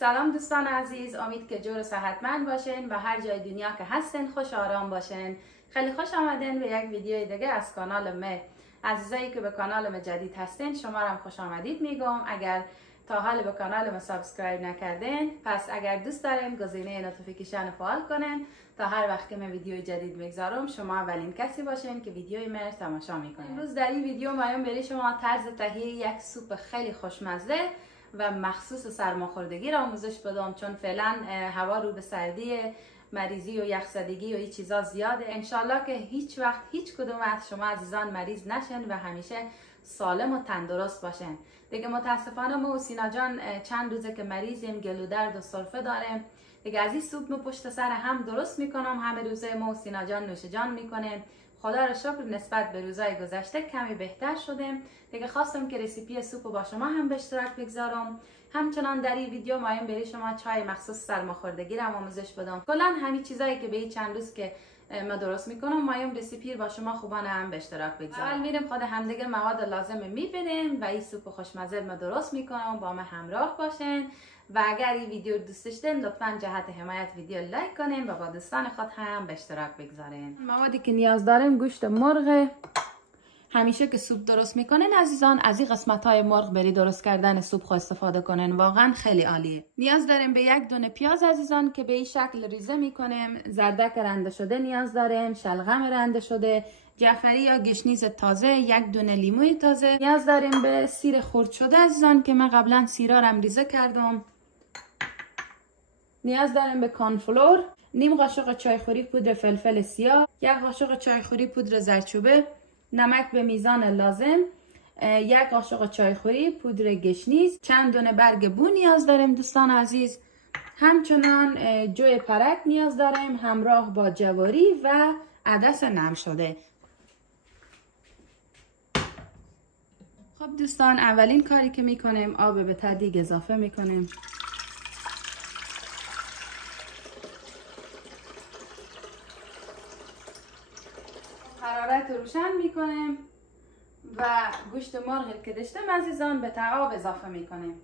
سلام دوستان عزیز، امید که جور و صحتمند باشین و هر جای دنیا که هستین خوش آرام باشین. خیلی خوش آمدین به یک ویدیو دیگه از کانال من. عزیزایی که به کانال من جدید هستین شما را خوش آمدید میگم. اگر تا حال به کانال من سابسکرایب نکردین، پس اگر دوست دارین گزینه نوتیفیکیشن فعال کنین تا هر وقت که من ویدیو جدید میگذارم شما اولین کسی باشین که ویدیوی من تماشا میکنین. امروز در این ویدیو میام برای شما طرز تهیه یک سوپ خیلی خوشمزه و مخصوص سرماخوردگی را آموزش بدم، چون فعلا هوا رو به سردی، مریضی و یخزدگی و این چیزا زیاده. انشالله که هیچ وقت هیچ کدوم از شما عزیزان مریض نشن و همیشه سالم و تندرست باشن. دیگه متاسفانه ما و سینا جان چند روزه که مریضیم، گلو درد و سرفه داریم. دیگه از این سوپ پشت سر هم درست میکنم، همه روزه ما و سینا جان نوش جان میکنیم. خدا را شکر نسبت به روزهای گذشته کمی بهتر شدیم. دیگه خواستم که رسیپی سوپ با شما هم به اشتراک بگذارم. همچنان در این ویدیو مایم برای شما چای مخصوص سرماخوردگی را آموزش بدم. کلا همین چیزایی که به چند روز که ما درست میکنم مایم رسیپی با شما خوبانه هم به اشتراک بگذارم. اول میریم خود همدیگه مواد لازم میبینیم و این سوپ خوشمزه ما درست میکنم. با ما همراه باشین و اگر این ویدیو دوست داشتین لطفاً جهت حمایت ویدیو لایک کنین و با دوستان خود هم به اشتراک بگذارین. موادی که نیاز داریم گوشت مرغ. همیشه که سوپ درست میکنین عزیزان از این قسمت های مرغ بری درست کردن سوپ خود استفاده کنین، واقعا خیلی عالیه. نیاز داریم به یک دونه پیاز عزیزان که به این شکل ریزه میکنیم. زردک رنده شده نیاز داریم، شلغم رنده شده، جعفری یا گشنیز تازه، یک دونه لیموی تازه. نیاز داریم به سیر خرد شده عزیزان که من قبلا سیرا رم ریزه کردم. نیاز داریم به کارنفلور، نیم قاشق چایخوری پودر فلفل سیاه، یک قاشق چایخوری پودر زردچوبه، نمک به میزان لازم، یک قاشق چایخوری پودر گشنیز، چند دونه برگ بو نیاز داریم دوستان عزیز. همچنان جوی پرک نیاز داریم همراه با جواری و عدس نرم شده. خب دوستان اولین کاری که میکنیم آب به تدریج اضافه میکنیم. حرارت روشن میکنیم و گوشت مرغ که داشتم عزیزان به آب اضافه میکنیم.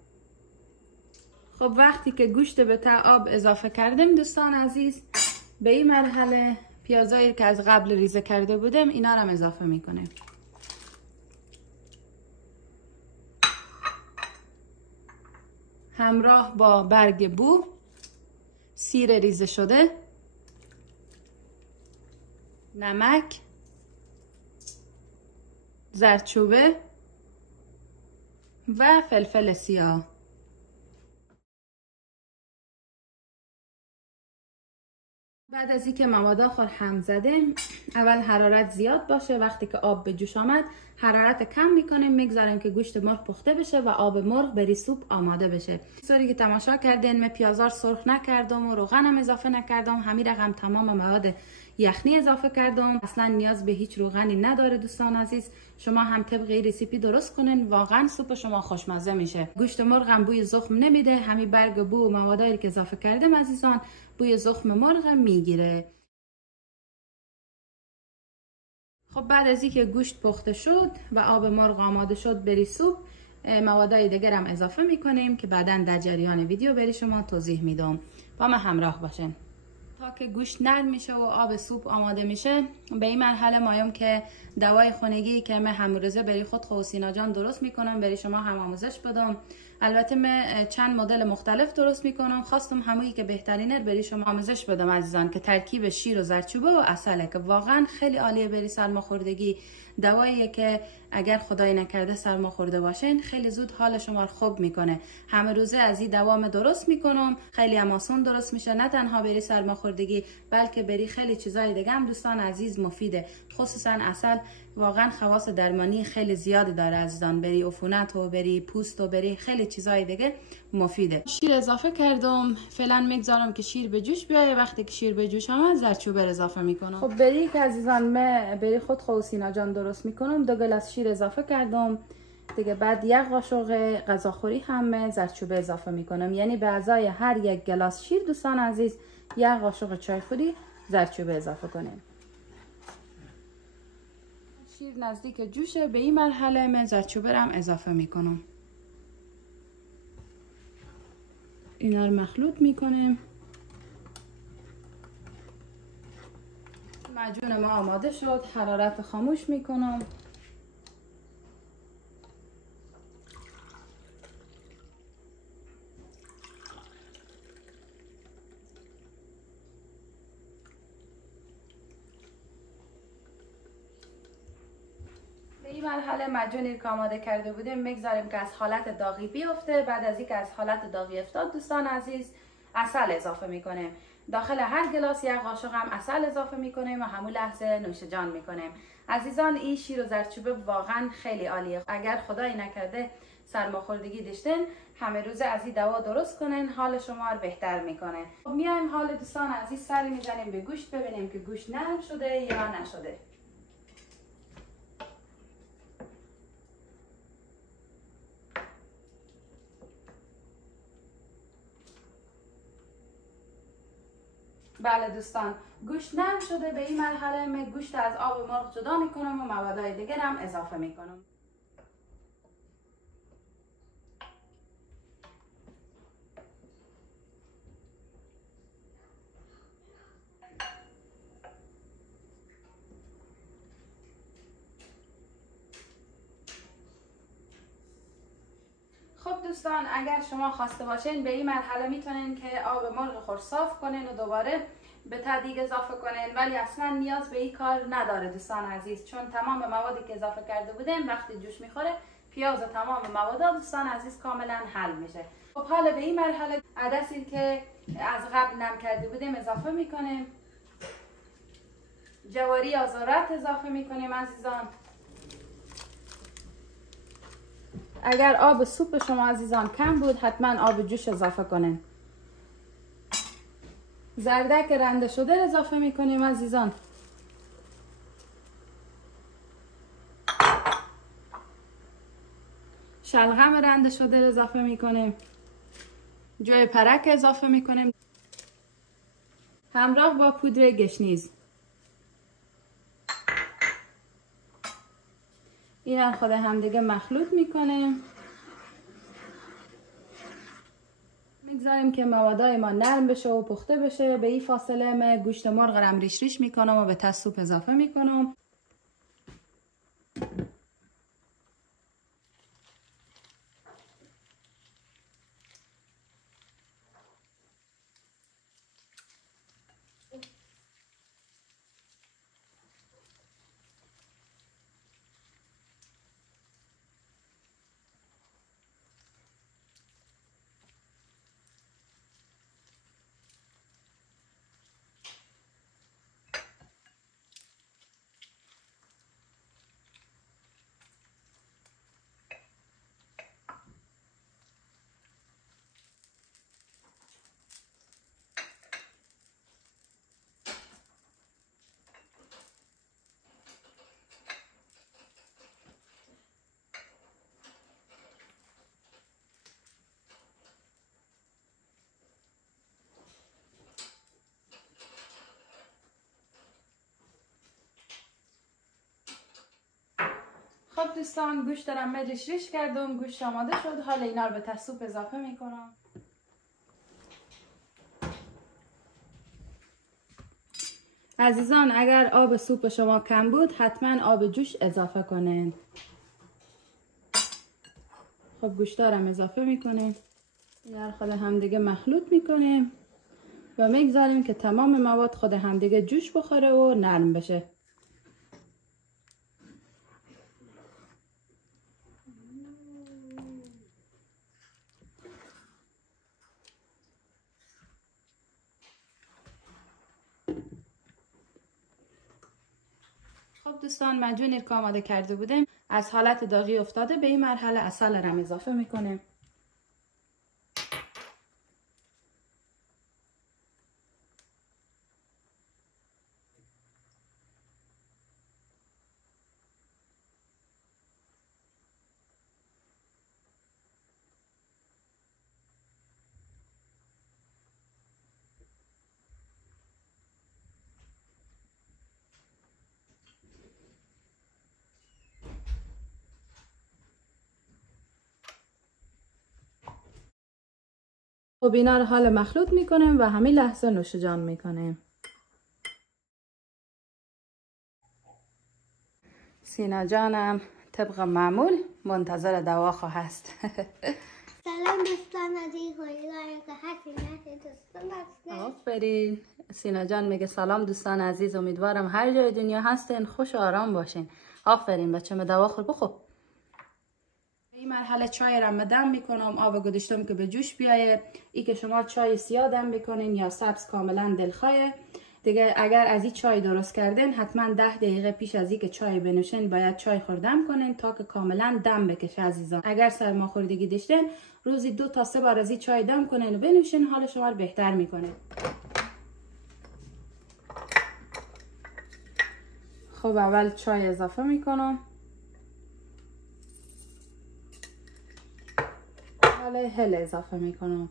خب وقتی که گوشت به آب اضافه کردیم دوستان عزیز به این مرحله پیازایی که از قبل ریزه کرده بودیم اینا رو اضافه میکنیم. همراه با برگ بو، سیر ریزه شده، نمک، زردچوبه و فلفل سیاه. بعد از اینکه مواد خود هم زدیم اول حرارت زیاد باشه. وقتی که آب به جوش آمد حرارت کم میکنیم، میگذاریم که گوشت مرغ پخته بشه و آب مرغ بری سوپ آماده بشه. سوری که تماشا کردین من پیازار سرخ نکردم و روغنم اضافه نکردم، همین رقم تمام مواد یخنی اضافه کردم. اصلا نیاز به هیچ روغنی نداره دوستان عزیز. شما هم طبق این رسیپی درست کنین، واقعا سوپ شما خوشمزه میشه. گوشت مرغ هم بوی زخم نمیده، همین برگ بو و موادایی که اضافه کردم عزیزان بوی زخم مرغ میگیره. خب بعد از اینکه گوشت پخته شد و آب مرغ آماده شد بری سوپ، موادای دیگر هم اضافه میکنیم که بعدا در جریان ویدیو بری شما توضیح میدم. با ما همراه باشین تا که گوشت نرم میشه و آب سوپ آماده میشه. به این مرحله مایم که دوای خونگی که من همروزه بری خود و سینا جان درست میکنم بری شما هم آموزش بدم. البته من چند مدل مختلف درست میکنم، خواستم همونی که بهترینه بری شما آموزش بدم عزیزان که ترکیب شیر و زردچوبه و عسله که واقعا خیلی عالیه بری سرماخوردگی. دواییه که اگر خدای نکرده سرماخورده باشین خیلی زود حال شما رو خوب میکنه. همه روزه از این دوام درست میکنم، خیلی هم آسان درست میشه. نه تنها بری سرماخوردگی بلکه بری خیلی چیزای دیگه هم دوستان عزیز مفیده. خصوصا عسل واقعا خواص درمانی خیلی زیادی داره عزیزان. بری عفونت و بری پوست و بری خیلی چیزای دیگه مفیده. شیر اضافه کردم، فعلا میگذارم که شیر به جوش بیایه. وقتی که شیر به جوش آمد زردچوبه اضافه میکنم. خب بری که عزیزان من بری خود و سینا جان درست میکنم. 2 گلاس شیر اضافه کردم دیگه. بعد 1 قاشق غذاخوری هم زردچوبه اضافه میکنم، یعنی به ازای هر 1 گلاس شیر دوستان عزیز 1 قاشق چایخوری زردچوبه اضافه کنیم. شیر نزدیک جوشه، به این مرحله من زردچوبه رو اضافه میکنم. اینا رو مخلوط میکنیم. معجون ما آماده شد. حرارت خاموش میکنم. به این مرحله معجونی که آماده کرده بودیم میگذاریم که از حالت داغی بیفته. بعد از اینکه از حالت داغی افتاد دوستان عزیز، عسل اضافه میکنیم. داخل هر گلاس یک قاشق هم عسل اضافه میکنیم و همون لحظه نوش جان میکنیم. عزیزان این شیر و زردچوبه واقعا خیلی عالیه. اگر خدای نکرده سرماخوردگی داشتین همه روز از این دوا درست کنین، حال شما رو بهتر میکنه. خب میایم حال دوستان عزیز سر میزنیم به گوشت، ببینیم که گوشت نرم شده یا نشده. بله دوستان، گوشت نرم شده. به این مرحله من گوشت از آب مرغ جدا میکنم و موادهای دیگر هم اضافه میکنم. خب دوستان، اگر شما خواسته باشین به این مرحله میتونین که آب مرغ خود صاف کنین و دوباره به تدریج اضافه کنین، ولی اصلا نیاز به این کار نداره دوستان عزیز، چون تمام موادی که اضافه کرده بودیم وقتی جوش میخوره پیاز و تمام مواد دوستان عزیز کاملا حل میشه. خب حالا به این مرحله عدسی که از قبل نم کرده بودیم اضافه میکنیم. جواری یا ذرت اضافه میکنیم عزیزان. اگر آب سوپ شما عزیزان کم بود حتما آب جوش اضافه کنین. زردک رنده شده اضافه میکنیم عزیزان. شلغم رنده شده اضافه میکنیم. جوی پرک اضافه میکنیم همراه با پودر گشنیز. اینا خود هم دیگه مخلوط میکنیم. میگذاریم که موادای ما نرم بشه و پخته بشه. به این فاصله من گوشت مرغ رو ریش ریش میکنم و به تست سوپ اضافه میکنم. خب دوستان، گوشت دارم من ریش ریش کردم، گوشت آماده شد. حالا اینا رو به تست سوپ اضافه میکنم. عزیزان اگر آب سوپ شما کم بود حتما آب جوش اضافه کنین. خب گوشت دارم اضافه میکنیم. اینا رو خود همدیگه مخلوط میکنیم و میگذاریم که تمام مواد خود همدیگه جوش بخوره و نرم بشه. خب دوستان، معجونی که آماده کرده بودیم از حالت داغی افتاده. به این مرحله عسل رو اضافه میکنیم. خب اینا رو حالا مخلوط میکنیم و همین لحظه نوش جان میکنیم. سینا جانم طبق معمول منتظر دواخو هست. سلام دوستان عزیز، امیدوارم که هر دوستان هستین. آفرین. سینا جان میگه سلام دوستان عزیز، امیدوارم هر جای دنیا هستین خوش و آرام باشین. آفرین بچه، من دواخو بخور. این مرحله چای را دم میکنم، آب گذاشتم که به جوش بیایه. ای که شما چای سیاه دم بکنین یا سبز کاملا دلخواهه دیگه. اگر از این چای درست کردین حتما 10 دقیقه پیش از این که چای بنوشین باید چای خوردم کنین تا که کاملا دم بکشه عزیزان. اگر سرماخوردگی داشتین روزی 2 تا 3 بار از این چای دم کنین و بنوشین، حال شما رو بهتر میکنه. خب اول چای اضافه میکنم، حالا هل اضافه میکنم.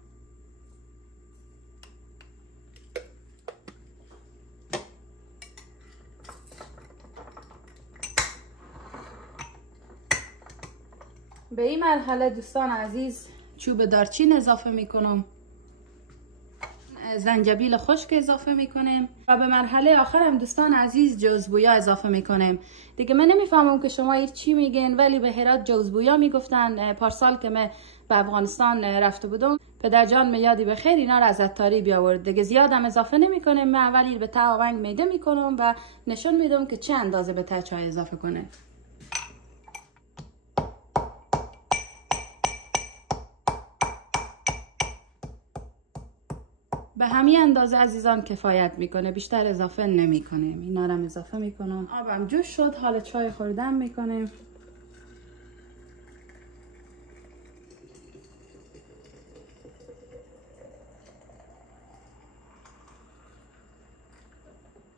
به این مرحله دوستان عزیز چوب دارچین اضافه میکنم، زنجبیل خشک اضافه میکنیم و به مرحله آخر هم دوستان عزیز جوزبویا اضافه میکنیم. دیگه من نمیفهمم که شما این چی میگین، ولی به هرات جوزبویا میگفتن. پارسال که من به افغانستان رفته بودم پدر جان می یادی بخیر اینا رو از عطاری بیاورد. دیگه زیادم اضافه نمیکنیم، من اولی به ته آونگ میده میکنم و نشون میدم که چه اندازه به ته چای اضافه کنه. به همین اندازه عزیزان کفایت میکنه، بیشتر اضافه نمیکنیم. اینا رو اضافه میکنم. آبم جوش شد، حالا چای خوردن میکنیم.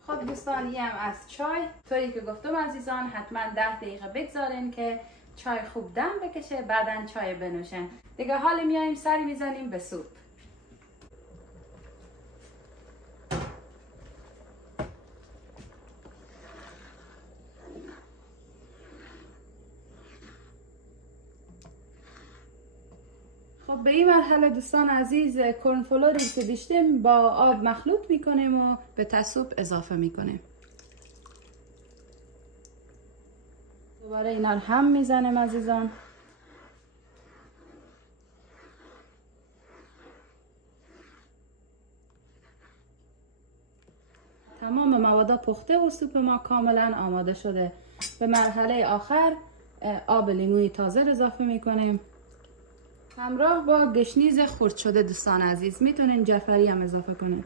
خب دوستان هم از چای طوری که گفتم عزیزان حتما 10 دقیقه بگذارین که چای خوب دم بکشه، بعدن چای بنوشن. دیگه حالا میایم سری میزنیم به سوپ. خب به این مرحله دوستان عزیز کرنفلوری که داشتیم با آب مخلوط میکنیم و به سوپ اضافه میکنیم. دوباره اینا رو هم میزنیم عزیزان. تمام مواد پخته و سوپ ما کاملا آماده شده. به مرحله آخر آب لیموی تازه اضافه میکنیم همراه با گشنیز خرد شده. دوستان عزیز میتونین جعفری هم اضافه کنین.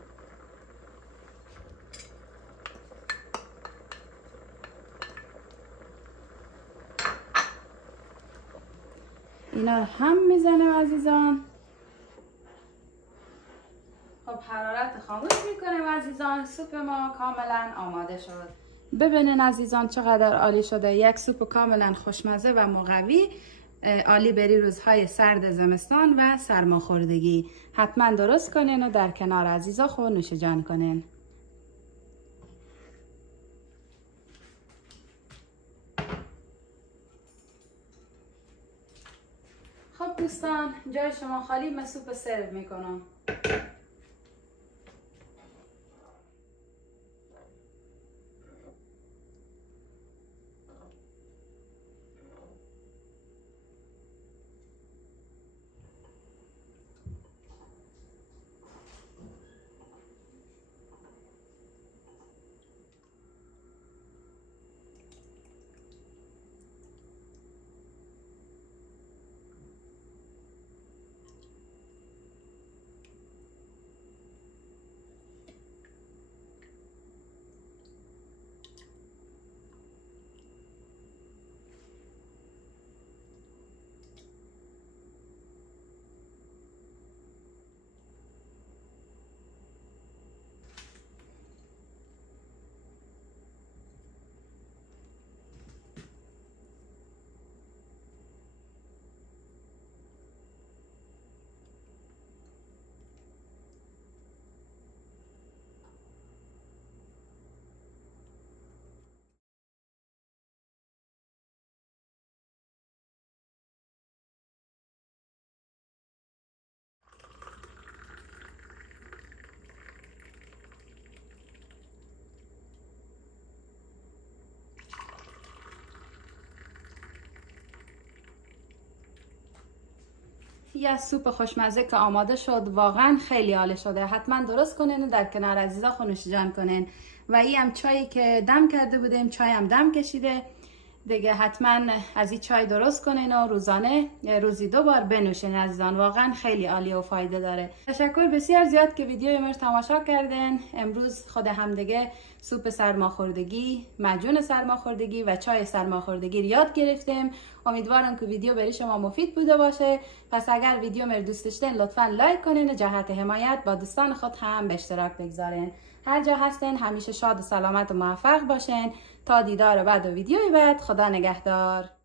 اینا رو هم میزنیم عزیزان. خب حرارت خاموش میکنیم عزیزان. سوپ ما کاملا آماده شد. ببینین عزیزان چقدر عالی شده. یک سوپ کاملا خوشمزه و مقوی، عالی بری روزهای سرد زمستان و سرماخوردگی. حتما درست کنین و در کنار عزیزا خود نوش جان کنین. خب دوستان جای شما خالی، من سوپ سرو میکنم. یه سوپ خوشمزه که آماده شد، واقعا خیلی عالی شده. حتما درست کنین و در کنار عزیزا خونش جمع کنین. و این هم چایی که دم کرده بودیم، چای هم دم کشیده دیگه. حتما از این چای درست کنین و روزانه روزی 2 بار بنوشین عزیزان. واقعا خیلی عالی و فایده داره. تشکر بسیار زیاد که ویدیو ما رو تماشا کردین. امروز خود هم دیگه سوپ سرماخوردگی، معجون سرماخوردگی و چای سرماخوردگی رو یاد گرفتیم. امیدوارم که ویدیو برای شما مفید بوده باشه. پس اگر ویدیو ما رو دوست داشتین لطفا لایک کنین و جهت حمایت با دوستان خود هم به اشتراک بگذارین. هر جا هستین همیشه شاد و سلامت و موفق باشین. تا دیدار بعد و ویدیوی بعد، خدا نگهدار.